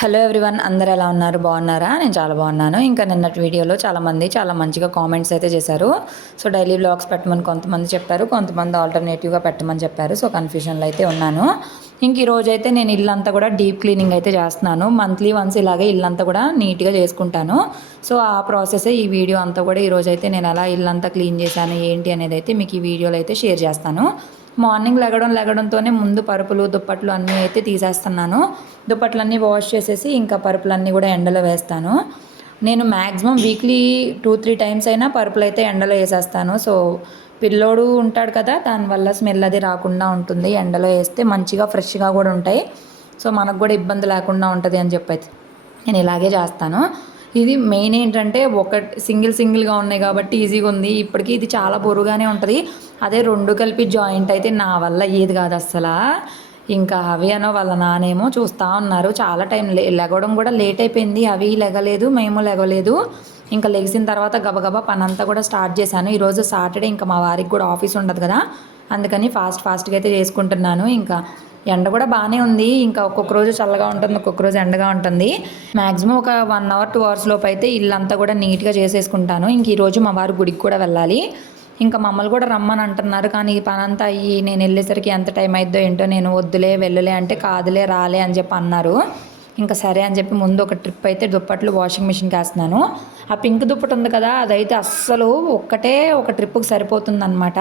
Hello everyone అందరు ఎలా ఉన్నారు? బాగున్నారా? నేను చాలా బాగున్నాను. ఇంకా నిన్నటి వీడియోలో చాలామంది చాలా మంచిగా కామెంట్స్ అయితే చేశారు. సో డైలీ బ్లాగ్స్ పెట్టమని కొంతమంది చెప్పారు. కొంతమంది ఆల్టర్నేటివ్గా పెట్టమని చెప్పారు. సో కన్ఫ్యూజన్లో అయితే ఉన్నాను. ఇంక ఈరోజు అయితే నేను ఇల్లంతా కూడా డీప్ క్లీనింగ్ అయితే చేస్తున్నాను. మంత్లీ వన్స్ ఇలాగే ఇల్లంతా కూడా నీట్గా చేసుకుంటాను. సో ఆ ప్రాసెస్ ఈ వీడియో అంతా కూడా ఈరోజు అయితే నేను ఎలా ఇల్లంతా క్లీన్ చేశాను ఏంటి అనేది అయితే మీకు ఈ వీడియోలో అయితే షేర్ చేస్తాను. మార్నింగ్ లెగడం లెగడంతోనే ముందు పరుపులు దుప్పట్లు అన్నీ అయితే తీసేస్తున్నాను. దుప్పట్లన్నీ వాష్ చేసేసి ఇంకా పరుపులన్నీ కూడా ఎండలో వేస్తాను. నేను maximum weekly two three times అయినా పరుపులు అయితే ఎండలో వేసేస్తాను. సో పిల్లోడు ఉంటాడు కదా దానివల్ల స్మెల్ అది రాకుండా ఉంటుంది. ఎండలో వేస్తే మంచిగా ఫ్రెష్గా కూడా ఉంటాయి. సో మనకు కూడా ఇబ్బంది లేకుండా ఉంటుంది అని చెప్పేది నేను ఇలాగే చేస్తాను. ఇది మెయిన్ ఏంటంటే ఒక సింగిల్ సింగిల్గా ఉన్నాయి కాబట్టి ఈజీగా ఉంది. ఇప్పటికీ ఇది చాలా బరువుగానే ఉంటుంది. అదే రెండు కలిపి జాయింట్ అయితే నా వల్ల ఏది కాదు అసలు ఇంకా అవి అనో వాళ్ళ నానేమో చూస్తూ ఉన్నారు. చాలా టైం లే కూడా లేట్ అయిపోయింది. అవి లెగలేదు మేము లెగలేదు. ఇంకా లెగిసిన తర్వాత గబగబా పని అంతా కూడా స్టార్ట్ చేశాను. ఈరోజు సాటర్డే ఇంకా మా వారికి కూడా ఆఫీస్ ఉండదు కదా. అందుకని ఫాస్ట్ ఫాస్ట్గా అయితే చేసుకుంటున్నాను. ఇంకా ఎండ కూడా బాగానే ఉంది. ఇంకా ఒక్కొక్క రోజు చల్లగా ఉంటుంది ఒక్కొక్క రోజు ఎండగా ఉంటుంది. మ్యాక్సిమం ఒక వన్ అవర్ టూ అవర్స్ లోపు అయితే ఇల్లంతా కూడా నీట్గా చేసేసుకుంటాను. ఇంక ఈరోజు మా వారు గుడికి కూడా వెళ్ళాలి. ఇంకా మమ్మల్ని కూడా రమ్మని అంటున్నారు. కానీ ఈ పని అంతా అయ్యి నేను వెళ్ళేసరికి ఎంత టైం అయిద్దో ఏంటో నేను వద్దులే వెళ్ళలే అంటే కాదులే రాలే అని చెప్పి అన్నారు. ఇంకా సరే అని చెప్పి ముందు ఒక ట్రిప్ అయితే దుప్పట్లు వాషింగ్ మిషన్కి వేస్తున్నాను ఆ పింక్ దుప్పటి ఉంది కదా అదైతే అస్సలు ఒక్కటే ఒక ట్రిప్కి సరిపోతుంది అనమాట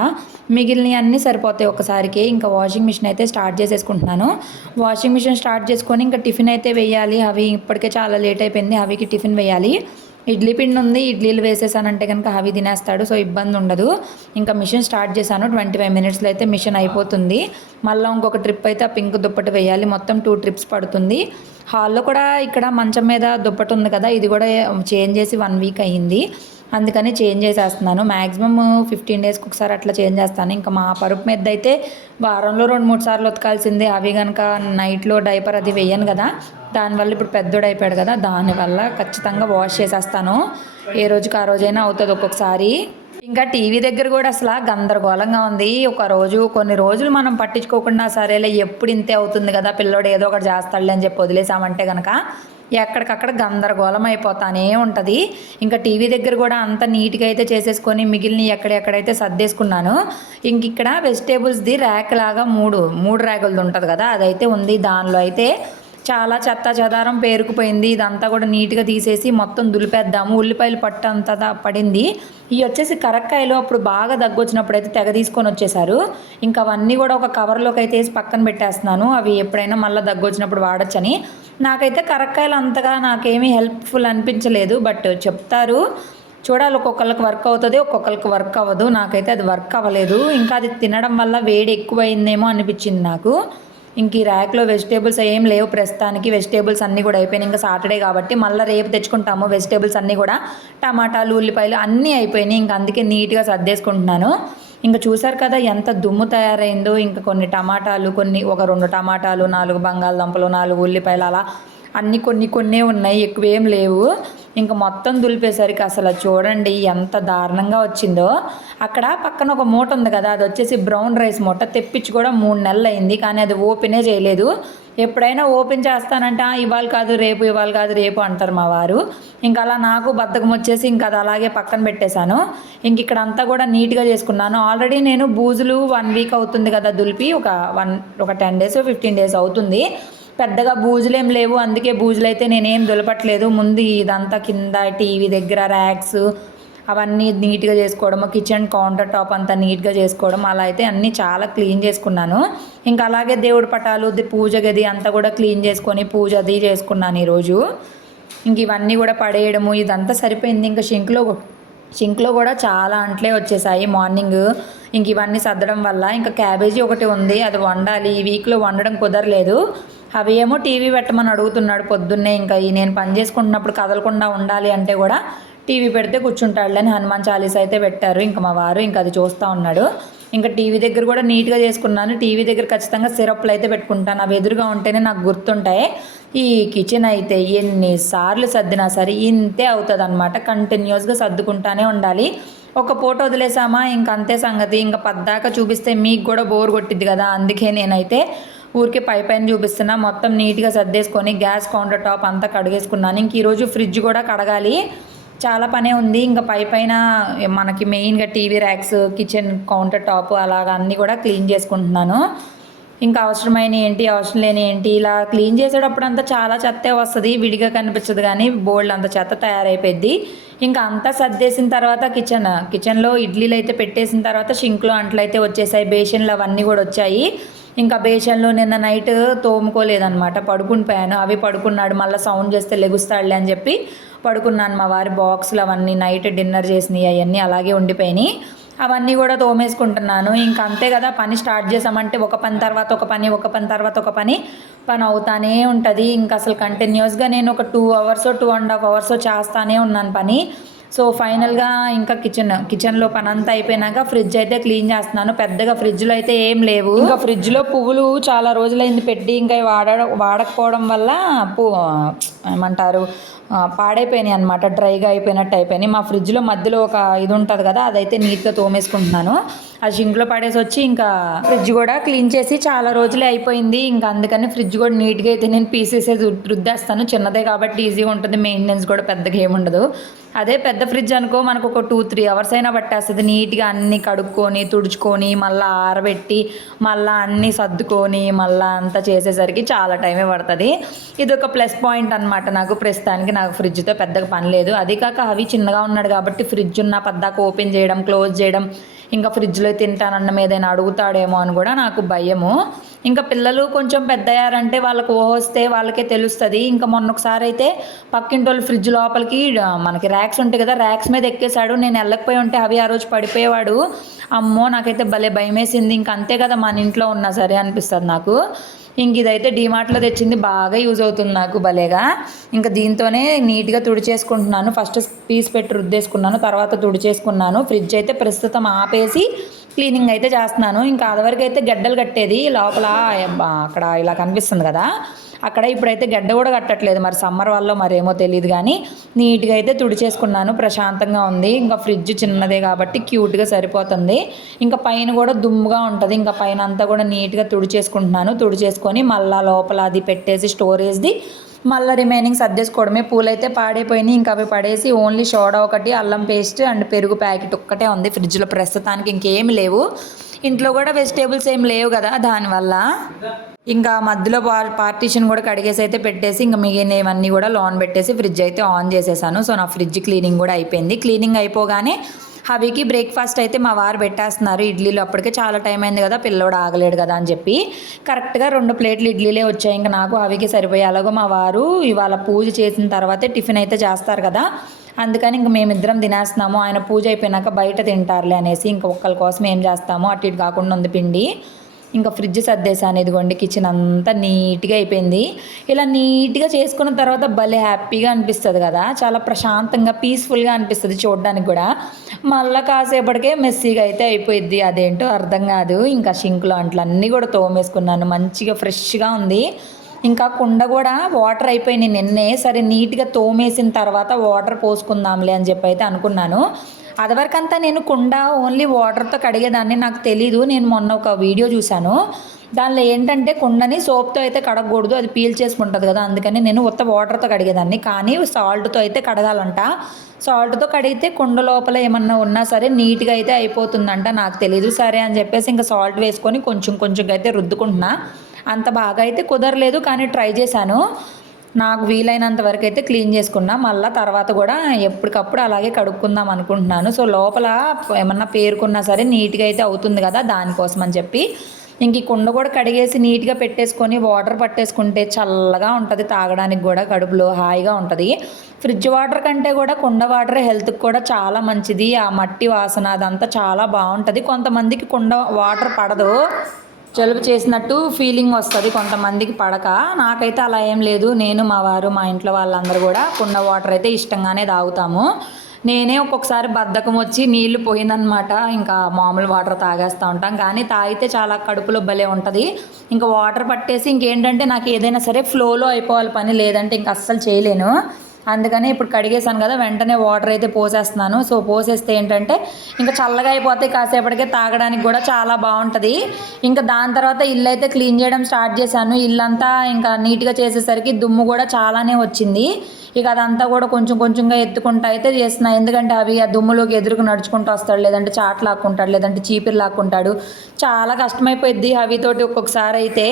మిగిలినవి అన్నీ సరిపోతాయి ఒకసారికి ఇంకా వాషింగ్ మిషన్ అయితే స్టార్ట్ చేసేసుకుంటున్నాను. వాషింగ్ మిషన్ స్టార్ట్ చేసుకొని ఇంకా టిఫిన్ అయితే వేయాలి. అవి ఇప్పటికే చాలా లేట్ అయిపోయింది అవికి టిఫిన్ వేయాలి. ఇడ్లీ పిండి ఉంది ఇడ్లీలు వేసేసానంటే కనుక అవి తినేస్తాడు సో ఇబ్బంది ఉండదు. ఇంకా మిషన్ స్టార్ట్ చేశాను ట్వంటీ ఫైవ్ మినిట్స్లో అయితే మిషన్ అయిపోతుంది. మళ్ళీ ఇంకొక ట్రిప్ అయితే ఆ పింక్ దుప్పటి వేయాలి. మొత్తం టూ ట్రిప్స్ పడుతుంది. హాల్లో కూడా ఇక్కడ మంచం మీద దుప్పటి ఉంది కదా ఇది కూడా చేంజ్ చేసి వన్ వీక్ అయ్యింది. అందుకని చేంజ్ చేసేస్తున్నాను. మ్యాక్సిమం ఫిఫ్టీన్ డేస్కి ఒకసారి అట్లా చేంజ్ చేస్తాను. ఇంకా మా పరుపు మీద అయితే వారంలో రెండు మూడు సార్లు ఉతకాల్సిందే. అవి కనుక నైట్లో డైపర్ అది వేయను కదా దానివల్ల ఇప్పుడు పెద్దోడు అయిపోయాడు కదా దానివల్ల ఖచ్చితంగా వాష్ చేసేస్తాను. ఏ రోజుకి ఆ రోజైనా అవుతుంది ఒక్కొక్కసారి. ఇంకా టీవీ దగ్గర కూడా అసలు గందరగోళంగా ఉంది. ఒక రోజు కొన్ని రోజులు మనం పట్టించుకోకుండా సరేలే ఎప్పుడు ఇంతే అవుతుంది కదా పిల్లోడు ఏదో ఒకటి చేస్తాడులే అని చెప్పి వదిలేసామంటే కనుక ఎక్కడికక్కడ గందరగోళం అయిపోతానే ఉంటుంది. ఇంకా టీవీ దగ్గర కూడా అంత నీట్గా అయితే చేసేసుకొని మిగిలిన ఎక్కడెక్కడైతే సర్దేసుకున్నాను ఇంక ఇక్కడ వెజిటేబుల్స్ది ర్యాక్ లాగా మూడు మూడు ర్యాకులది ఉంటుంది కదా అదైతే ఉంది. దానిలో అయితే చాలా చెత్త చెదారం పేరుకుపోయింది. ఇదంతా కూడా నీట్గా తీసేసి మొత్తం దులిపేద్దాము. ఉల్లిపాయలు పట్టు అంతా పడింది. ఇవి వచ్చేసి కరక్కాయలు అప్పుడు బాగా దగ్గొచ్చినప్పుడు అయితే తెగ తీసుకొని వచ్చేసారు. ఇంకా అవన్నీ కూడా ఒక కవర్లోకి అయితే వేసి పక్కన పెట్టేస్తున్నాను. అవి ఎప్పుడైనా మళ్ళీ దగ్గొచ్చినప్పుడు వాడచ్చని. నాకైతే కరక్కాయలు అంతగా నాకేమీ హెల్ప్ఫుల్ అనిపించలేదు. బట్ చెప్తారు చూడాలి ఒక్కొక్కరికి వర్క్ అవుతుంది ఒక్కొక్కరికి వర్క్ అవ్వదు. నాకైతే అది వర్క్ అవ్వలేదు. ఇంకా అది తినడం వల్ల వేడి ఎక్కువైందేమో అనిపించింది నాకు. ఇంక ఈ ర్యాక్లో వెజిటేబుల్స్ ఏం లేవు ప్రస్తుతానికి. వెజిటేబుల్స్ అన్నీ కూడా అయిపోయినాయి. ఇంకా సాటర్డే కాబట్టి మళ్ళీ రేపు తెచ్చుకుంటాము. వెజిటేబుల్స్ అన్నీ కూడా టమాటాలు ఉల్లిపాయలు అన్నీ అయిపోయినాయి. ఇంకా అందుకే నీట్గా సర్దేసుకుంటున్నాను. ఇంకా చూసారు కదా ఎంత దుమ్ము తయారైందో. ఇంకా కొన్ని టమాటాలు కొన్ని ఒక రెండు టమాటాలు నాలుగు బంగాళదుంపలు నాలుగు ఉల్లిపాయలు అలా అన్నీ కొన్ని కొన్నే ఉన్నాయి ఎక్కువేం లేవు. ఇంకా మొత్తం దులిపేసరికి అసలు చూడండి ఎంత దారుణంగా వచ్చిందో. అక్కడ పక్కన ఒక మూట ఉంది కదా అది వచ్చేసి బ్రౌన్ రైస్ మూట. తెప్పించి కూడా మూడు నెలలు అయింది కానీ అది ఓపెనే చేయలేదు. ఎప్పుడైనా ఓపెన్ చేస్తానంటే ఇవాళ కాదు రేపు ఇవాళ కాదు రేపు అంటారు మా వారు. ఇంకా అలా నాకు బద్ధకం వచ్చేసి ఇంకా అది అలాగే పక్కన పెట్టేశాను. ఇంక ఇక్కడ అంతా కూడా నీట్గా చేసుకున్నాను. ఆల్రెడీ నేను బూజులు వన్ వీక్ అవుతుంది కదా దులిపి ఒక వన్ ఒక టెన్ డేస్ ఫిఫ్టీన్ డేస్ అవుతుంది. పెద్దగా బూజులేం లేవు. అందుకే బూజులు అయితే నేనేం దులపట్లేదు. ముందు ఇదంతా కింద టీవీ దగ్గర ర్యాక్స్ అవన్నీ నీట్గా చేసుకోవడం కిచెన్ కౌంటర్ టాప్ అంతా నీట్గా చేసుకోవడం అలా అయితే అన్నీ చాలా క్లీన్ చేసుకున్నాను. ఇంకా అలాగే దేవుడి పటాలు పూజ గది అంతా కూడా క్లీన్ చేసుకొని పూజ అది చేసుకున్నాను ఈరోజు. ఇంక ఇవన్నీ కూడా పడేయడము ఇదంతా సరిపోయింది. ఇంకా షింక్లో షింక్లో కూడా చాలా అంట్లే వచ్చేసాయి మార్నింగ్. ఇంక ఇవన్నీ సర్దడం వల్ల ఇంకా క్యాబేజీ ఒకటి ఉంది. అది వండాలి. ఈ వీక్లో వండడం కుదరలేదు. అవి ఏమో టీవీ పెట్టమని అడుగుతున్నాడు పొద్దున్నే ఇంకా ఈ నేను పని చేసుకుంటున్నప్పుడు కదలకుండా ఉండాలి అంటే కూడా టీవీ పెడితే కూర్చుంటాడు అని హనుమాన్ చాలీస్ అయితే పెట్టారు. ఇంకా మా వారు ఇంకా అది చూస్తూ ఉన్నాడు. ఇంకా టీవీ దగ్గర కూడా నీట్గా చేసుకున్నాను. టీవీ దగ్గర ఖచ్చితంగా సిరప్లు అయితే పెట్టుకుంటాను. అవి ఎదురుగా ఉంటేనే నాకు గుర్తుంటాయి. ఈ కిచెన్ అయితే ఎన్నిసార్లు సర్దినా సరే ఇంతే అవుతుంది అనమాట కంటిన్యూస్గా సర్దుకుంటానే ఉండాలి. ఒక పూట వదిలేసామా? ఇంక అంతే సంగతి. ఇంకా పద్దాక చూపిస్తే మీకు కూడా బోర్ కొట్టిద్ది కదా. అందుకే నేనైతే ఊరికే పై పైన చూపిస్తున్నా. మొత్తం నీట్గా సర్దేసుకొని గ్యాస్ కౌంటర్ టాప్ అంతా కడిగేసుకున్నాను. ఇంక ఈరోజు ఫ్రిడ్జ్ కూడా కడగాలి. చాలా పనే ఉంది. ఇంకా పై పైన మనకి మెయిన్గా TV racks kitchen counter top అలాగా అన్నీ కూడా క్లీన్ చేసుకుంటున్నాను. ఇంకా అవసరమైన ఏంటి అవసరం లేని ఏంటి ఇలా క్లీన్ చేసేటప్పుడు అంతా చాలా చెత్తే వస్తుంది. విడిగా కనిపించదు కానీ బోల్డ్ అంత చెత్త తయారైపోయింది ఇంకా అంతా సర్దేసిన తర్వాత కిచెన్ కిచెన్లో ఇడ్లీలు అయితే పెట్టేసిన తర్వాత షింక్లో అంట్లు అయితే వచ్చేసాయి. బేషన్లు అవన్నీ కూడా వచ్చాయి. ఇంకా బేషన్లు నిన్న నైట్ తోముకోలేదనమాట పడుకుని పోయాను. అవి పడుకున్నాడు మళ్ళీ సౌండ్ చేస్తే లెగుస్తాడులే అని చెప్పి పడుకున్నాను మా వారి బాక్సులు అవన్నీ నైట్ డిన్నర్ చేసినాయి అవన్నీ అలాగే ఉండిపోయినాయి. అవన్నీ కూడా తోమేసుకుంటున్నాను. ఇంకా అంతే కదా పని స్టార్ట్ చేసామంటే ఒక పని తర్వాత ఒక పని ఒక పని తర్వాత ఒక పని పని అవుతానే ఉంటుంది. ఇంకా అసలు కంటిన్యూస్గా నేను ఒక two hours two and half hours చేస్తానే ఉన్నాను పని. సో ఫైనల్గా ఇంకా కిచెన్ కిచెన్లో పని అంతా అయిపోయినాక ఫ్రిడ్జ్ అయితే క్లీన్ చేస్తున్నాను. పెద్దగా ఫ్రిడ్జ్లో అయితే ఏం లేవు. ఇంకా ఫ్రిడ్జ్లో పువ్వులు చాలా రోజులైంది పెట్టి ఇంకా వాడ వాడకపోవడం వల్ల పువ్వు ఏమంటారు పాడైపోయినాయి అనమాట డ్రైగా అయిపోయినట్టు అయిపోయినాయి. మా ఫ్రిడ్జ్లో మధ్యలో ఒక ఇది ఉంటుంది కదా అదైతే నీట్గా తోమేసుకుంటున్నాను. ఆ షింక్లో పడేసి వచ్చి ఇంకా ఫ్రిడ్జ్ కూడా క్లీన్ చేసి చాలా రోజులే అయిపోయింది. ఇంకా అందుకని ఫ్రిడ్జ్ కూడా నీట్గా అయితే నేను పీసెస్ రుద్దేస్తాను. చిన్నదే కాబట్టి ఈజీగా ఉంటుంది. మెయింటెనెన్స్ కూడా పెద్దగా ఏముండదు అదే పెద్ద ఫ్రిడ్జ్ అనుకో మనకు ఒక టూ త్రీ అవర్స్ అయినా పట్టేస్తుంది. నీట్గా అన్నీ కడుక్కొని తుడుచుకొని మళ్ళీ ఆరబెట్టి మళ్ళీ అన్నీ సర్దుకొని మళ్ళీ అంతా చేసేసరికి చాలా టైమే పడుతుంది. ఇది ఒక ప్లస్ పాయింట్ అనమాట నాకు. ప్రస్తుతానికి నాకు ఫ్రిడ్జ్తో పెద్దగా పని లేదు. అది కాక అవి చిన్నగా ఉన్నాడు కాబట్టి ఫ్రిడ్జ్ ఉన్న పద్దాక ఓపెన్ చేయడం క్లోజ్ చేయడం ఇంకా ఫ్రిడ్జ్లో తింటానన్నం ఏదైనా అడుగుతాడేమో అని కూడా నాకు భయము. ఇంకా పిల్లలు కొంచెం పెద్దయ్యారంటే వాళ్ళకు వస్తే వాళ్ళకే తెలుస్తుంది. ఇంకా మొన్న ఒకసారి అయితే పక్కింటి వాళ్ళు ఫ్రిడ్జ్ లోపలికి మనకి ర్యాక్స్ ఉంటాయి కదా ర్యాక్స్ మీద ఎక్కేశాడు. నేను వెళ్ళకపోయి ఉంటే అవి ఆ రోజు పడిపోయేవాడు. అమ్మో నాకైతే భలే భయమేసింది. ఇంకా అంతే కదా మన ఇంట్లో ఉన్నా సరే అనిపిస్తుంది నాకు. ఇంక ఇదైతే డీమార్ట్లో తెచ్చింది బాగా యూజ్ అవుతుంది నాకు భలేగా. ఇంకా దీంతోనే నీట్గా తుడిచేసుకుంటున్నాను. ఫస్ట్ పీస్ పెట్టి రుద్దేసుకున్నాను తర్వాత తుడిచేసుకున్నాను. ఫ్రిడ్జ్ అయితే ప్రస్తుతం ఆపేసి క్లీనింగ్ అయితే చేస్తున్నాను. ఇంకా అదివరకు అయితే గడ్డలు కట్టేది లోపల అక్కడ ఇలా కనిపిస్తుంది కదా. అక్కడ ఇప్పుడైతే గడ్డ కూడా కట్టట్లేదు. మరి సమ్మర్ వల్ల మరేమో తెలియదు కానీ నీట్గా అయితే తుడిచేసుకున్నాను. ప్రశాంతంగా ఉంది. ఇంకా ఫ్రిడ్జ్ చిన్నదే కాబట్టి క్యూట్గా సరిపోతుంది. ఇంకా పైన కూడా దుమ్ముగా ఉంటుంది. ఇంకా పైన అంతా కూడా నీట్గా తుడిచేసుకుంటున్నాను. తుడిచేసుకొని మళ్ళా లోపల అది పెట్టేసి స్టోరేజ్ది మళ్ళీ రిమైనింగ్ సర్దేసుకోవడమే. పూలైతే పాడైపోయినాయి. ఇంకా అవి పడేసి ఓన్లీ సోడా ఒకటి అల్లం పేస్ట్ అండ్ పెరుగు ప్యాకెట్ ఒక్కటే ఉంది ఫ్రిడ్జ్లో. ప్రస్తుతానికి ఇంకేమి లేవు. ఇంట్లో కూడా వెజిటేబుల్స్ ఏం లేవు కదా దానివల్ల. ఇంకా మధ్యలో పార్ పార్టీషన్ కూడా కడిగేసి అయితే పెట్టేసి ఇంకా మిగిలినవన్నీ కూడా లోన్ పెట్టేసి ఫ్రిడ్జ్ అయితే ఆన్ చేసేసాను. సో నా ఫ్రిడ్జ్ క్లీనింగ్ కూడా అయిపోయింది. క్లీనింగ్ అయిపోగానే హవికి బ్రేక్ఫాస్ట్ అయితే మా వారు పెట్టేస్తున్నారు ఇడ్లీలు. అప్పటికే చాలా టైం అయింది కదా పిల్లోడు ఆగలేడు కదా అని చెప్పి. కరెక్ట్గా రెండు ప్లేట్లు ఇడ్లీలే వచ్చాయి. ఇంకా నాకు హవికి సరిపోయి అలాగో మా వారు ఇవాళ పూజ చేసిన తర్వాతే టిఫిన్ అయితే చేస్తారు కదా. అందుకని ఇంక మేమిద్దరం తినేస్తున్నాము. ఆయన పూజ అయిపోయినాక బయట తింటారులే అనేసి ఇంక ఒక్కరి కోసం ఏం చేస్తాము అటు ఇటు కాకుండా ఉంది పిండి. ఇంకా ఫ్రిడ్జ్ సర్దేశాను ఇదిగోండి కిచెన్ అంతా నీట్గా అయిపోయింది. ఇలా నీట్గా చేసుకున్న తర్వాత భలే హ్యాపీగా అనిపిస్తుంది కదా. చాలా ప్రశాంతంగా పీస్ఫుల్గా అనిపిస్తుంది చూడడానికి కూడా. మళ్ళీ కాసేపటికే మెస్సీగా అయితే అయిపోయింది అదేంటో అర్థం కాదు. ఇంకా షింక్లో అంట్లన్నీ కూడా తోమేసుకున్నాను. మంచిగా ఫ్రెష్గా ఉంది. ఇంకా కుండ కూడా వాటర్ అయిపోయినాయి నిన్నే. సరే నీట్గా తోమేసిన తర్వాత వాటర్ పోసుకుందాంలే అని చెప్పి అయితే అనుకున్నాను. అదివరకంతా నేను కుండ ఓన్లీ వాటర్తో కడిగేదాన్ని నాకు తెలీదు. నేను మొన్న ఒక వీడియో చూశాను. దానిలో ఏంటంటే కుండని సోప్తో అయితే కడగకూడదు అది పీల్ చేసుకుంటుంది కదా. అందుకని నేను ఉత్త వాటర్తో కడిగేదాన్ని. కానీ సాల్ట్తో అయితే కడగాలంట. సాల్ట్తో కడిగితే కుండ లోపల ఏమన్నా ఉన్నా సరే నీట్గా అయితే అయిపోతుందంట. నాకు తెలీదు సరే అని చెప్పేసి ఇంకా సాల్ట్ వేసుకొని కొంచెం కొంచెంగా అయితే రుద్దుకుంటున్నా. అంత బాగా అయితే కుదరలేదు కానీ ట్రై చేశాను. నాకు వీలైనంత వరకు అయితే క్లీన్ చేసుకున్నా. మళ్ళీ తర్వాత కూడా ఎప్పటికప్పుడు అలాగే కడుక్కుందాం అనుకుంటున్నాను. సో లోపల ఏమన్నా పేరుకున్నా సరే నీట్గా అయితే అవుతుంది కదా దానికోసం అని చెప్పి. ఇంక ఈ కుండ కూడా కడిగేసి నీట్గా పెట్టేసుకొని వాటర్ పట్టేసుకుంటే చల్లగా ఉంటుంది. తాగడానికి కూడా కడుపులో హాయిగా ఉంటుంది. ఫ్రిడ్జ్ వాటర్ కంటే కూడా కుండ వాటర్ హెల్త్కి కూడా చాలా మంచిది. ఆ మట్టి వాసన అదంతా చాలా బాగుంటుంది. కొంతమందికి కుండ వాటర్ పడదు. జలుబు చేసినట్టు ఫీలింగ్ వస్తుంది కొంతమందికి పడక. నాకైతే అలా ఏం లేదు. నేను మా వారు మా ఇంట్లో వాళ్ళందరూ కూడా కుండ వాటర్ అయితే ఇష్టంగానే తాగుతాము. నేనే ఒక్కొక్కసారి బద్ధకం వచ్చి నీళ్ళు పోయిందనమాట. ఇంకా మామూలు వాటర్ తాగేస్తూ ఉంటాం. కానీ తాగితే చాలా కడుపులో భలే ఉంటుంది. ఇంకా వాటర్ పట్టేసి ఇంకేంటంటే నాకు ఏదైనా సరే ఫ్లోలో అయిపోవాలి పని. లేదంటే ఇంక అస్సలు చేయలేను. అందుకని ఇప్పుడు కడిగేసాను కదా వెంటనే వాటర్ అయితే పోసేస్తున్నాను. సో పోసేస్తే ఏంటంటే ఇంకా చల్లగా అయిపోతే కాసేపటికే తాగడానికి కూడా చాలా బాగుంటుంది. ఇంకా దాని తర్వాత ఇల్లు అయితే క్లీన్ చేయడం స్టార్ట్ చేశాను. ఇల్లంతా ఇంకా నీట్గా చేసేసరికి దుమ్ము కూడా చాలానే వచ్చింది. ఇక అదంతా కూడా కొంచెం కొంచెంగా ఎత్తుకుంటా అయితే చేస్తున్నా. ఎందుకంటే అవి ఆ దుమ్ములోకి ఎదురుకు నడుచుకుంటూ వస్తాడు లేదంటే చాట్ లాక్కుంటాడు లేదంటే చీపిరి లాక్కుంటాడు. చాలా కష్టమైపోయింది అవితోటి ఒక్కొక్కసారి అయితే.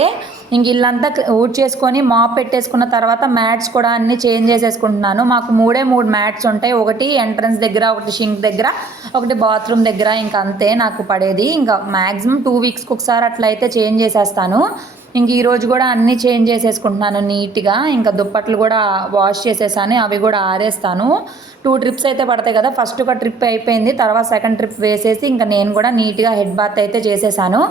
ఇంక ఇల్లంతా ఊడ్ చేసుకొని మాప్ పెట్టేసుకున్న తర్వాత మ్యాట్స్ కూడా అన్ని చేంజ్ చేసేసుకుంటున్నాను మాకు మూడే మూడు మ్యాట్స్ ఉంటాయి. ఒకటి ఎంట్రన్స్ దగ్గర ఒకటి షింక్ దగ్గర ఒకటి బాత్రూమ్ దగ్గర ఇంకా అంతే నాకు పడేది. ఇంకా మ్యాక్సిమం టూ వీక్స్కి ఒకసారి అట్లా అయితే చేంజ్ చేసేస్తాను. ఇంక ఈ రోజు కూడా అన్నీ చేంజ్ చేసేసుకుంటున్నాను నీట్గా. ఇంకా దుప్పట్లు కూడా వాష్ చేసేసాను. అవి కూడా ఆరేస్తాను. టూ ట్రిప్స్ అయితే పడతాయి కదా. ఫస్ట్ ఒక ట్రిప్ అయిపోయింది. తర్వాత సెకండ్ ట్రిప్ వేసేసి ఇంకా నేను కూడా నీట్గా హెడ్ బాత్ అయితే చేసేసాను.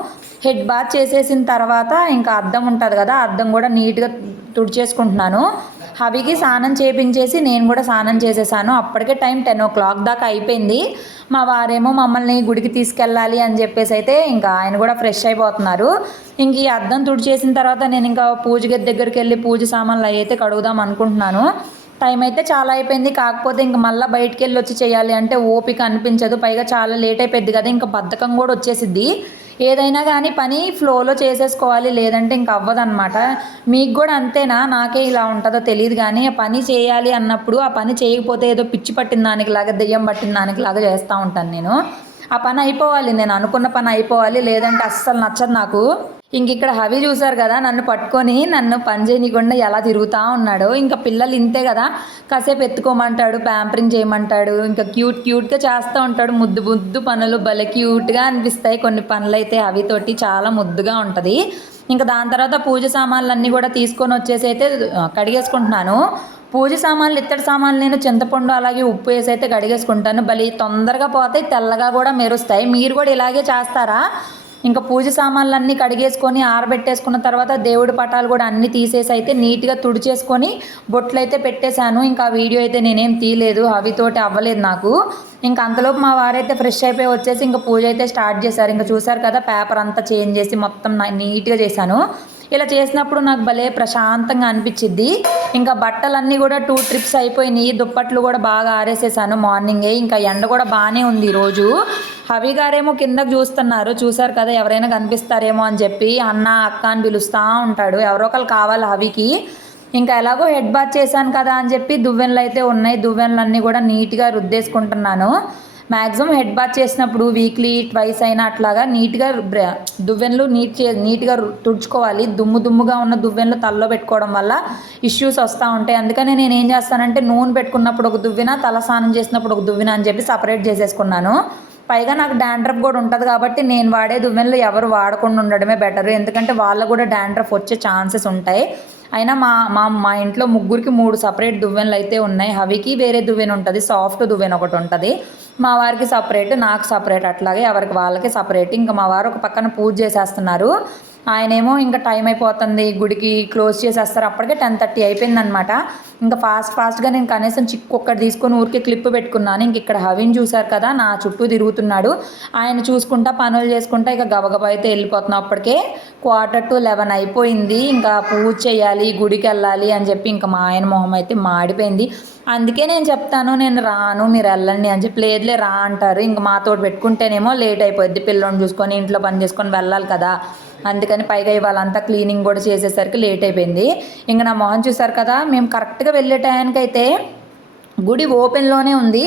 హెడ్ బాత్ చేసేసిన తర్వాత ఇంకా అద్దం ఉంటుంది కదా. అద్దం కూడా నీట్గా తుడిచేసుకుంటున్నాను. హవికి స్నానం చేపించేసి నేను కూడా స్నానం చేసేసాను. అప్పటికే టైం టెన్ ఓ క్లాక్ దాకా అయిపోయింది. మా వారేమో మమ్మల్ని గుడికి తీసుకెళ్ళాలి అని చెప్పేసి అయితే ఇంకా ఆయన కూడా ఫ్రెష్ అయిపోతున్నారు. ఇంక ఈ అద్దం తుడిచేసిన తర్వాత నేను ఇంకా పూజ గది దగ్గరికి వెళ్ళి పూజ సామాన్లు అవి అయితే కడుగుదాం అనుకుంటున్నాను. టైం అయితే చాలా అయిపోయింది. కాకపోతే ఇంక మళ్ళీ బయటికి వెళ్ళి వచ్చి చేయాలి అంటే ఓపిక అనిపించదు. పైగా చాలా లేట్ అయిపోయింది కదా ఇంకా బద్ధకం కూడా వచ్చేసిద్ది. ఏదైనా కానీ పని ఫ్లోలో చేసేసుకోవాలి లేదంటే ఇంక అవ్వదన్నమాట. మీకు కూడా అంతేనా? నాకే ఇలా ఉంటుందో తెలియదు కానీ ఆ పని చేయాలి అన్నప్పుడు ఆ పని చేయకపోతే ఏదో పిచ్చి పట్టిన దానికి లాగా దెయ్యం పట్టిన దానికి లాగా చేస్తూ ఉంటాను నేను. ఆ పని అయిపోవాలి నేను అనుకున్న పని అయిపోవాలి లేదంటే అస్సలు నచ్చదు నాకు. ఇంక ఇక్కడ హవి చూసారు కదా నన్ను పట్టుకొని నన్ను పని చేయనీయకుండా ఎలా తిరుగుతూ ఉన్నాడు. ఇంకా పిల్లలు ఇంతే కదా కాసేపు ఎత్తుకోమంటాడు ప్యాంపరింగ్ చేయమంటాడు ఇంకా క్యూట్ క్యూట్గా చేస్తూ ఉంటాడు. ముద్దు ముద్దు పనులు భలే క్యూట్గా అనిపిస్తాయి. కొన్ని పనులు అయితే అవితోటి చాలా ముద్దుగా ఉంటుంది. ఇంకా దాని తర్వాత పూజ సామాన్లు అన్నీ కూడా తీసుకొని వచ్చేసి అయితే కడిగేసుకుంటున్నాను. పూజ సామాన్లు ఇత్తడి సామాన్లు నేను చింతపండు అలాగే ఉప్పు వేసి అయితే కడిగేసుకుంటాను. భలే తొందరగా పోతాయి తెల్లగా కూడా మెరుస్తాయి. మీరు కూడా ఇలాగే చేస్తారా? ఇంకా పూజ సామాన్లు అన్నీ కడిగేసుకొని ఆరబెట్టేసుకున్న తర్వాత దేవుడి పటాలు కూడా అన్నీ తీసేసి అయితే నీట్గా తుడిచేసుకొని బొట్లు అయితే పెట్టేశాను. ఇంకా వీడియో అయితే నేనేం తీయలేదు. అవితోటి అవ్వలేదు నాకు. ఇంకా అంతలోపు మా వారైతే ఫ్రెష్ అయిపోయి వచ్చేసి ఇంకా పూజ అయితే స్టార్ట్ చేశారు. ఇంకా చూసారు కదా పేపర్ అంతా చేంజ్ చేసి మొత్తం నీట్గా చేశాను. ఇలా చేసినప్పుడు నాకు భలే ప్రశాంతంగా అనిపించింది ఇంకా బట్టలన్నీ కూడా టూ ట్రిప్స్ అయిపోయినాయి. దుప్పట్లు కూడా బాగా ఆరేసేసాను మార్నింగే. ఇంకా ఎండ కూడా బాగానే ఉంది ఈరోజు. హవి గారేమో కిందకు చూస్తున్నారు. చూసారు కదా ఎవరైనా కనిపిస్తారేమో అని చెప్పి అన్న అక్క అని పిలుస్తూ ఉంటాడు. ఎవరో ఒకరు కావాలి హవికి. ఇంకా ఎలాగో హెడ్ బాత్ చేశాను కదా అని చెప్పి దువ్వెనలు అయితే ఉన్నాయి. దువ్వెనలన్నీ కూడా నీట్గా రుద్దేసుకుంటున్నాను. మ్యాక్సిమం హెడ్ బాత్ చేసినప్పుడు వీక్లీ ట్వైస్ అయినా అట్లాగా నీట్గా దువ్వెన్లు దువ్వెనలు నీట్ చే నీట్గా తుడుచుకోవాలి. దుమ్ము దుమ్ముగా ఉన్న దువ్వెనలు తలలో పెట్టుకోవడం వల్ల ఇష్యూస్ వస్తూ ఉంటాయి. అందుకని నేను ఏం చేస్తానంటే నూనె పెట్టుకున్నప్పుడు ఒక దువ్వెన తల స్నానం చేసినప్పుడు ఒక దువ్వెన అని చెప్పి సపరేట్ చేసేసుకున్నాను. పైగా నాకు డాండ్రఫ్ కూడా ఉంటుంది కాబట్టి నేను వాడే దువ్వెనలు ఎవరు వాడకుండా ఉండడమే బెటర్ ఎందుకంటే వాళ్ళకు కూడా డాండ్రఫ్ వచ్చే ఛాన్సెస్ ఉంటాయి. అయినా మా మా మా ఇంట్లో ముగ్గురికి మూడు సపరేట్ దువ్వెనలు అయితే ఉన్నాయి. హవికి వేరే దువ్వెన ఉంటుంది సాఫ్ట్ దువ్వెన ఒకటి ఉంటుంది. మా వారికి సపరేట్ నాకు సపరేట్ అట్లాగే ఎవరికి వాళ్ళకి సపరేట్ ఇంకా మా వారు ఒక పక్కన పూజ చేసేస్తున్నారు. ఆయనేమో ఇంకా టైం అయిపోతుంది గుడికి క్లోజ్ చేసేస్తారు. అప్పటికే టెన్ థర్టీ అయిపోయిందనమాట ఇంకా ఫాస్ట్ ఫాస్ట్గా నేను కనీసం చిక్కు ఒక్కటి తీసుకొని ఊరికే క్లిప్ పెట్టుకున్నాను. ఇంక ఇక్కడ హవిన్ చూశారు కదా నా చుట్టూ తిరుగుతున్నాడు. ఆయన చూసుకుంటా పనులు చేసుకుంటా ఇక గబగబా అయితే వెళ్ళిపోతున్నాం. అప్పటికే క్వార్టర్ టు లెవెన్ అయిపోయింది. ఇంకా పూజ చేయాలి గుడికి వెళ్ళాలి అని చెప్పి ఇంకా మా ఆయన మొహం అయితే మాడిపోయింది. అందుకే నేను చెప్తాను నేను రాను మీరు వెళ్ళండి అని చెప్పి లేదులే రా అంటారు. ఇంక మాతో పెట్టుకుంటేనేమో లేట్ అయిపోద్ది. పిల్లని చూసుకొని ఇంట్లో పని చేసుకొని వెళ్ళాలి కదా. అందుకని పైగా ఇవాళంతా క్లీనింగ్ కూడా చేసేసరికి లేట్ అయిపోయింది. ఇంకా నా మొహం చూసారు కదా మేము కరెక్ట్గా వెళ్ళే టయానికైతే గుడి ఓపెన్లోనే ఉంది.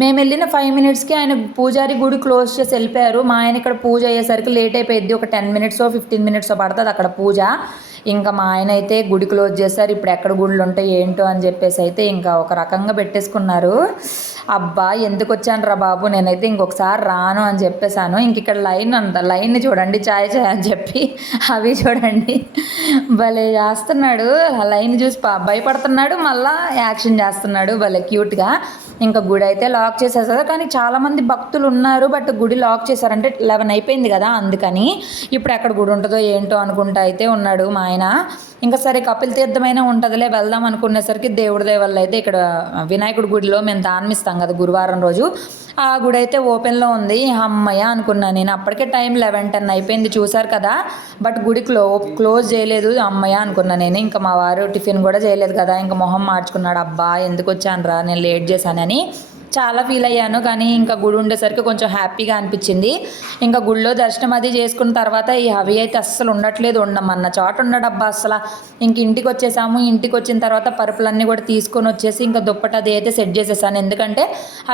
మేము వెళ్ళిన ఫైవ్ మినిట్స్కి ఆయన పూజారి గుడి క్లోజ్ చేసి వెళ్ళిపోయారు. మా ఆయన ఇక్కడ పూజ అయ్యేసరికి లేట్ అయిపోయింది ఒక టెన్ మినిట్స్ ఫిఫ్టీన్ మినిట్స్ పడుతుంది అక్కడ పూజ. ఇంకా మా ఆయన అయితే గుడి క్లోజ్ చేశారు. ఇప్పుడు ఎక్కడ గుళ్ళు ఉంటాయి ఏంటో అని చెప్పేసి అయితే ఇంకా ఒక రకంగా పెట్టేసుకున్నారు. అబ్బా ఎందుకు వచ్చాను రా బాబు? నేనైతే ఇంకొకసారి రాను అని చెప్పేశాను. ఇంక ఇక్కడ లైన్ అంత లైన్ చూడండి ఛాయ్ ఛాయ్ అని చెప్పి అవి చూడండి. భలే చేస్తున్నాడు. ఆ లైన్ చూసి భయపడుతున్నాడు. మళ్ళీ యాక్షన్ చేస్తున్నాడు. భలే క్యూట్గా. ఇంకా గుడి అయితే లాక్ చేసేసారు కానీ చాలామంది భక్తులు ఉన్నారు బట్ గుడి లాక్ చేశారంటే లెవెన్ అయిపోయింది కదా అందుకని. ఇప్పుడు ఎక్కడ గుడి ఉంటుందో ఏంటో అనుకుంటా అయితే ఉన్నాడు మా ఆయన. ఇంకా సరే కపిల తీర్థమైనా ఉంటుందిలే వెళ్దాం అనుకునేసరికి దేవుడి దేవుళ్ళు అయితే ఇక్కడ వినాయకుడి గుడిలో మేము దానమిస్తాం కదా గురువారం రోజు. ఆ గుడి అయితే ఓపెన్లో ఉంది. అమ్మయ్య అనుకున్నాను నేను. అప్పటికే టైం లెవెన్ టెన్ అయిపోయింది చూసారు కదా. బట్ గుడి క్లో క్లోజ్ చేయలేదు అమ్మయ్య అనుకున్నాను నేను. ఇంకా మా వారు టిఫిన్ కూడా చేయలేదు కదా. ఇంకా మొహం మార్చుకున్నాడు. అబ్బా ఎందుకు వచ్చాను రా? నేను లేట్ చేశాను అని చాలా ఫీల్ అయ్యాను. కానీ ఇంకా గుడి ఉండేసరికి కొంచెం హ్యాపీగా అనిపించింది. ఇంకా గుడిలో దర్శనం అది చేసుకున్న తర్వాత ఈ హవి అయితే అస్సలు ఉండట్లేదు. ఉండమన్న చోట ఉండడబ్బా అసలు ఇంక ఇంటికి వచ్చేసాము. ఇంటికి వచ్చిన తర్వాత పరుపులన్నీ కూడా తీసుకొని వచ్చేసి ఇంకా దుప్పటి అది అయితే సెట్ చేసేసాను. ఎందుకంటే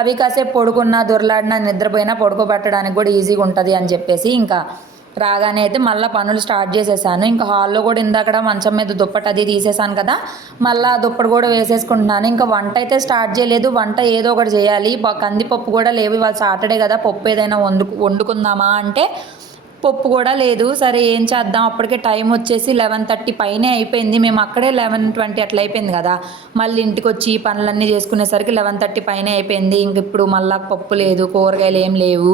అవి కాసేపు పడుకున్నా దొరలాడినా నిద్రపోయినా పడుకోబెట్టడానికి కూడా ఈజీగా ఉంటుంది అని చెప్పేసి ఇంకా రాగానే అయితే మళ్ళీ పనులు స్టార్ట్ చేసేసాను. ఇంకా హాల్లో కూడా ఇందాక మంచం మీద దుప్పటి అది తీసేసాను కదా మళ్ళీ ఆ దుప్పటి కూడా వేసేసుకుంటున్నాను. ఇంకా వంట అయితే స్టార్ట్ చేయలేదు. వంట ఏదో ఒకటి చేయాలి. కందిపప్పు కూడా లేవు ఇవాళ సాటర్డే కదా పప్పు ఏదైనా వండు వండుకుందామా అంటే పప్పు కూడా లేదు. సరే ఏం చేద్దాం? అప్పటికే టైం వచ్చేసి లెవెన్ థర్టీ పైనే అయిపోయింది. మేము అక్కడే లెవెన్ ట్వంటీ అట్లా అయిపోయింది కదా మళ్ళీ ఇంటికి వచ్చి పనులన్నీ చేసుకునేసరికి లెవెన్ థర్టీ పైనే అయిపోయింది. ఇంక ఇప్పుడు మళ్ళీ పప్పు లేదు కూరగాయలు ఏం లేవు.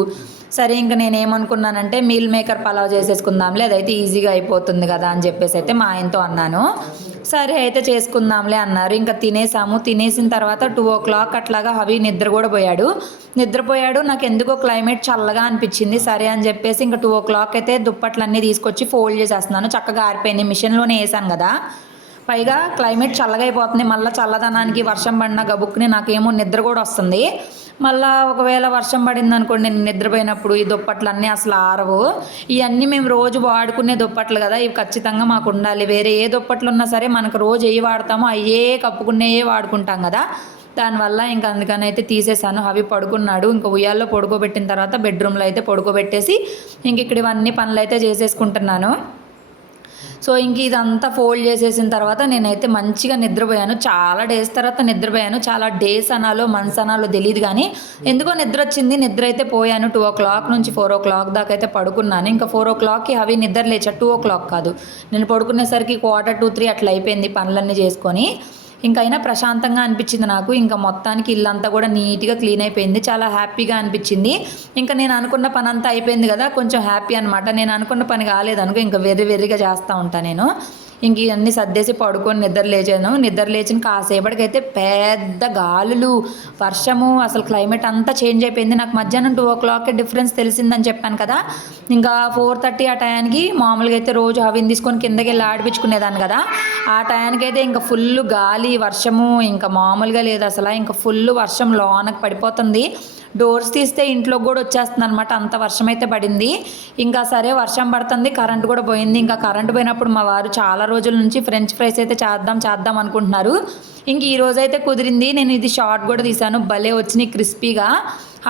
సరే ఇంక నేను ఏమనుకున్నానంటే మీల్ మేకర్ పలావ్ చేసేసుకుందాంలే అదైతే ఈజీగా అయిపోతుంది కదా అని చెప్పేసి అయితే మా ఆయనతో అన్నాను. సరే అయితే చేసుకుందాంలే అన్నారు. ఇంకా తినేసాము. తినేసిన తర్వాత టూ ఓ క్లాక్ అట్లాగా హవి నిద్ర కూడా పోయాడు. నిద్రపోయాడు. నాకు ఎందుకో క్లైమేట్ చల్లగా అనిపించింది. సరే అని చెప్పేసి ఇంకా టూ ఓ క్లాక్ అయితే దుప్పట్లన్నీ తీసుకొచ్చి ఫోల్డ్ చేసేస్తున్నాను. చక్కగా ఆరిపోయింది. మిషన్లోనే వేసాను కదా. పైగా క్లైమేట్ చల్లగా అయిపోతుంది. మళ్ళీ చల్లదనానికి వర్షం పడిన గబుక్కుని నాకేమో నిద్ర కూడా వస్తుంది. మళ్ళా ఒకవేళ వర్షం పడింది అనుకోండి నేను నిద్రపోయినప్పుడు ఈ దుప్పట్లు అన్నీ అసలు ఆరవు. ఇవన్నీ మేము రోజు వాడుకునే దుప్పట్లు కదా ఇవి ఖచ్చితంగా మాకు ఉండాలి. వేరే ఏ దుప్పట్లు ఉన్నా సరే మనకు రోజు ఏ వాడతామో అయ్యే కప్పుకునేయే వాడుకుంటాం కదా. దానివల్ల ఇంకా అందుకని అయితే తీసేసాను అవి పడుకున్నాడు ఇంకా ఉయ్యాల్లో పడుకోబెట్టిన తర్వాత బెడ్రూమ్లో అయితే పడుకోబెట్టేసి ఇంక ఇక్కడ ఇవన్నీ పనులు అయితే చేసేసుకుంటున్నాను. సో ఇంక ఇదంతా ఫోల్డ్ చేసేసిన తర్వాత నేనైతే మంచిగా నిద్రపోయాను. చాలా డేస్ తర్వాత నిద్రపోయాను. చాలా డేస్ అనాలో మంత్స్ అనాలో తెలియదు కానీ ఎందుకో నిద్ర వచ్చింది నిద్ర అయితే పోయాను. టూ ఓ క్లాక్ నుంచి ఫోర్ ఓ క్లాక్ దాకా అయితే పడుకున్నాను. ఇంకా ఫోర్ ఓ క్లాక్కి అవి నిద్ర లేచా. టూ ఓ క్లాక్ కాదు. నేను పడుకునేసరికి క్వార్టర్ టూ త్రీ అట్లా అయిపోయింది పనులన్నీ చేసుకొని. ఇంకైనా అయినా ప్రశాంతంగా అనిపించింది నాకు. ఇంకా మొత్తానికి ఇల్లంతా కూడా నీట్గా క్లీన్ అయిపోయింది. చాలా హ్యాపీగా అనిపించింది. ఇంకా నేను అనుకున్న పని అంతా అయిపోయింది కదా కొంచెం హ్యాపీ అనమాట నేను అనుకున్న పని కాలేదనుకో ఇంకా వెర్రి వెర్రిగా చేస్తూ ఉంటాను నేను. ఇంక ఇవన్నీ సర్దేసి పడుకొని నిద్ర లేచాను. నిద్ర లేచిన కాసేపటికైతే పెద్ద గాలులు వర్షము అసలు క్లైమేట్ అంతా చేంజ్ అయిపోయింది. నాకు మధ్యాహ్నం టూ ఓ క్లాక్ డిఫరెన్స్ తెలిసిందని చెప్పాను కదా. ఇంకా ఫోర్ థర్టీ ఆ టయానికి మామూలుగా అయితే రోజు అవిని తీసుకొని కిందకి వెళ్ళి ఆడిపించుకునేదాన్ని కదా. ఆ టయానికి అయితే ఇంకా ఫుల్ గాలి వర్షము ఇంకా మామూలుగా లేదు అసలు. ఇంకా ఫుల్ వర్షం లోనకి పడిపోతుంది. డోర్స్ తీస్తే ఇంట్లోకి కూడా వచ్చేస్తుంది అనమాట అంత వర్షం అయితే పడింది. ఇంకా సరే వర్షం పడుతుంది కరెంట్ కూడా పోయింది. ఇంకా కరెంట్ పోయినప్పుడు మా వారు చాలా రోజుల నుంచి ఫ్రెంచ్ ఫ్రైస్ అయితే చేద్దాం చేద్దాం అనుకుంటున్నారు. ఇంక ఈ రోజైతే అయితే కుదిరింది. నేను ఇది షార్ట్ కూడా తీసాను భలే వచ్చినాయి క్రిస్పీగా.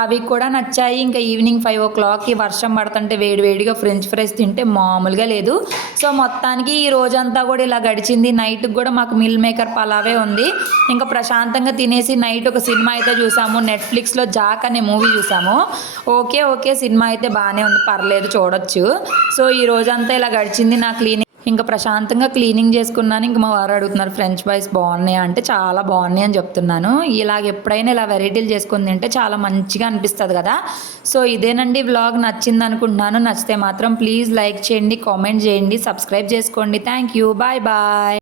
అవి కూడా నచ్చాయి. ఇంకా ఈవినింగ్ ఫైవ్ ఓ క్లాక్కి వర్షం పడుతుంటే వేడి వేడిగా ఫ్రెంచ్ ఫ్రైస్ తింటే మామూలుగా లేదు. సో మొత్తానికి ఈ రోజంతా కూడా ఇలా గడిచింది. నైట్కి కూడా మాకు మిల్ మేకర్ పలావే ఉంది. ఇంకా ప్రశాంతంగా తినేసి నైట్ ఒక సినిమా అయితే చూసాము. నెట్ఫ్లిక్స్లో జాక్ అనే మూవీ చూసాము. ఓకే ఓకే సినిమా అయితే బాగానే ఉంది. పర్లేదు చూడొచ్చు. సో ఈ రోజంతా ఇలా గడిచింది. నా క్లీనింగ్ ఇంకా ప్రశాంతంగా క్లీనింగ్ చేసుకున్నాను. ఇంకా మా వారు అడుగుతున్నారు ఫ్రెంచ్ ఫ్రైస్ బాగున్నాయి? అంటే చాలా బాగున్నాయి అని చెప్తున్నాను. ఇలాగ ఎప్పుడైనా ఇలా వెరైటీలు చేసుకుని తింటే చాలా మంచిగా అనిపిస్తుంది కదా. సో ఇదేనండి వ్లాగ్. నచ్చింది అనుకుంటున్నాను. నచ్చితే మాత్రం ప్లీజ్ లైక్ చేయండి కామెంట్ చేయండి సబ్స్క్రైబ్ చేసుకోండి. Thank you. Bye bye.